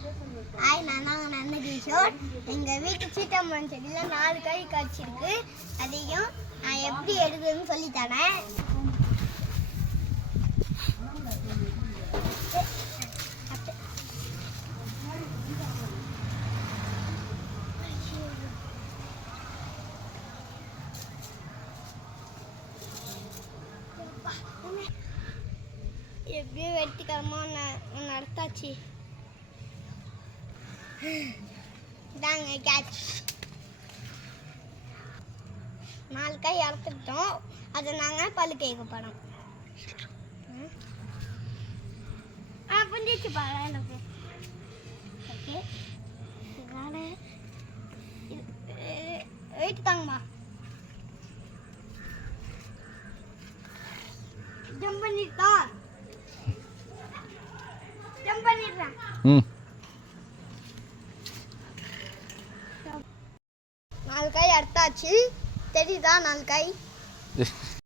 Hi, நாங்கள் நந்தகிஷோர். எங்கள் வீட்டு சீட்டாமரம் செடியில் 4 காய் காய்ச்சிருக்கு. அதையும் நான் எப்படி எடுக்குதுன்னு சொல்லித்தரேன். எப்படியோ வெட்டிக்காரமாக நடத்தாச்சு. இதாங்க கேட்ச். 4 காய் இறத்துட்டோம். அதை நாங்கள் பல்லு கேட்க போகிறோம். புரிஞ்சிச்சு பாரு எனக்கு. ஓகே, இதனால வெயிட் தாங்கம்மா. ஜம்ப் பண்ணிட்டா ஜம்ப் பண்ணிடுறேன். 4 காய் அறுத்தாச்சு. தெரியுதா 4 காய்?